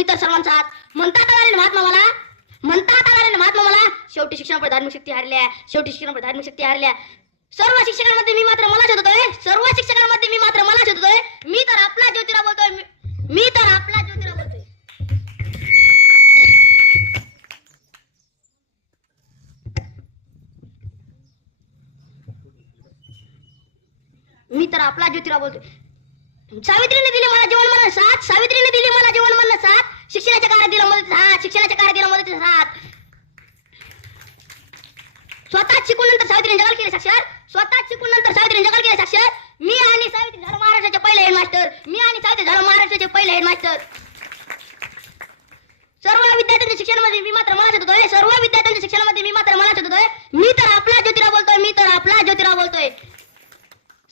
पण मी तर सर्वांचा हात म्हणतात आले महात्मा मला? म्हणतात आले महात्मा मला? शेवटी शिक्षणापुढे धार्मिक शक्ती हरल्या. शेवटी शिक्षणापुढे धार्मिक शक्ती हरल्या. सर्व शिक्षकांमध्ये मी मात्र मला शोधतोय सर्व शिक्षकांमध्ये मी मात्र मला शोधतोय मी तर आपला ज्योतिरा बोलतोय. मी- तर आपला ज्योतिरा बोलतोय. मी तर आपला ज्योतिरा बोलतोय. सावित्रीने दिली मला जीवन म्हणलं साथ. सावित्रीने दिली मला जीवन म्हणलं साथ. शिक्षणाच्या काळात दिला मदत हात शिक्षणाच्या काळात दिला मदत सात स्वतः शिकून नंतर सावित्रीने जगाल केले साक्षर. स्वतः शिकून नंतर सावित्रीने जगाल केले साक्षर मी आणि सावित्री झालो महाराष्ट्राचे पहिले हेडमास्टर मी आणि सावित्री झालो महाराष्ट्राचे पहिले हेडमास्टर सर्व विद्यार्थ्यांच्या शिक्षणामध्ये मी मात्र मला होतोय सर्व विद्यार्थ्यांच्या शिक्षणामध्ये मी मात्र मला होतोय मी तर आपला ज्योतिराव बोलतोय मी तर आपला ज्योतिराव बोलतोय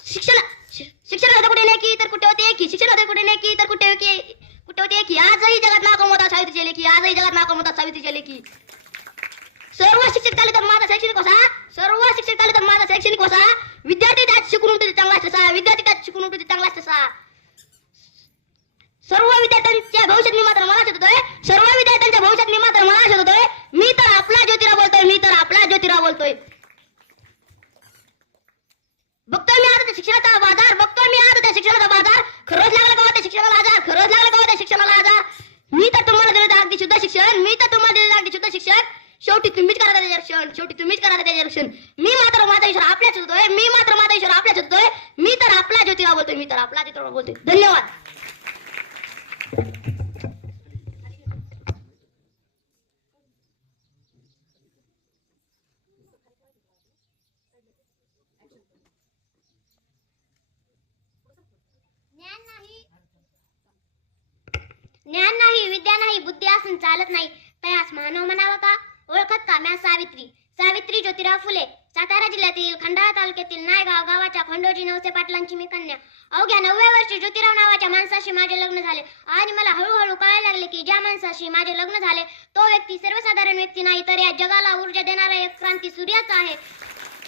शिक्षण शि- शिक्षण होते कुठे नाही की तर कुठे होते की लेकी तर कुठे की कुठे होती की आजही जगात नाकाम होतात सावित्रीचे लेखी आजही जगात नाकाम होतात सावित्रीचे लेखी सर्व शिक्षक चालू तर माझा शैक्षणिक वसा सर्व शिक्षक चालू तर माझा शैक्षणिक वसा विद्यार्थी त्यात शिकून उठते चांगला तसा विद्यार्थी त्यात शिकून उठते चांगला तसा सर्व विद्यार्थ्यांच्या भविष्यात मी मात्र मला शोधतोय सर्व विद्यार्थ्यांच्या भविष्यात मी मात्र मला शोधतोय मी तर आपला ज्योतिरा बोलतोय. मी तर आपला ज्योतिरा बोलतोय. बघतोय मी आता शिक्षणाचा वादा बघतोय मी आता त्या शिक्षणाचा बाजार खरंच लागला का हो त्या शिक्षणाला आजार खरंच लागला का हो त्या शिक्षणाला आजार मी तर तुम्हाला दिलं अगदी शुद्ध शिक्षण मी तर तुम्हाला दिलं अगदी शुद्ध शिक्षण शेवटी तुम्हीच करा त्याचे रक्षण शेवटी तुम्हीच करा त्याचे रक्षण मी मात्र माझा ईश्वर आपल्याच होतोय. मी मात्र माझा ईश्वर आपल्याच होतोय. मी तर आपला ज्योतिबा बोलतोय. मी तर आपला ज्योतिबा बोलतोय. धन्यवाद. ज्ञान नाही. विद्या नाही बुद्धी असून चालत नाही. तयास मानव म्हणावा का? ओळखत का म्या सावित्री? सावित्री ज्योतिराव फुले सातारा जिल्ह्यातील खंडाळा तालुक्यातील नायगाव गावाच्या खंडोजी नवसे पाटलांची मी कन्या. अवघ्या नवव्या वर्षी ज्योतिराव नावाच्या माणसाशी माझे लग्न झाले. आणि मला हळूहळू कळायला लागले की ज्या माणसाशी माझे लग्न झाले तो व्यक्ती सर्वसाधारण व्यक्ती नाही तर या जगाला ऊर्जा देणारा एक क्रांती सूर्याचा आहे.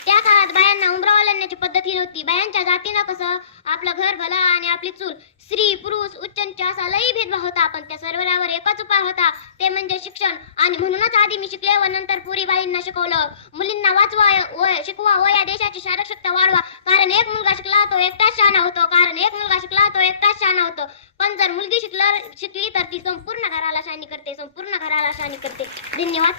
त्या काळात बायांना उमरावा पद्धत ही नव्हती. बायांच्या जातीनं कसं आपलं घर भलं आणि आपली चूल स्त्री पुरुष उच्च असा लई भेदभाव होता. पण त्या सर्वांवर एकच उपाय होता. ते म्हणजे शिक्षण. आणि म्हणूनच आधी मी शिकले व नंतर पुरी बाईंना शिकवलं. मुलींना वाचवा व शिकवा व या देशाची शारक्षकता वाढवा. कारण एक मुलगा शिकला तो एकटाच शहाणा होतो. कारण एक मुलगा शिकला तो एकटाच शहाणा होतो. पण जर मुलगी शिकला शिकली तर ती संपूर्ण घराला शानी करते संपूर्ण घराला शानी करते. धन्यवाद.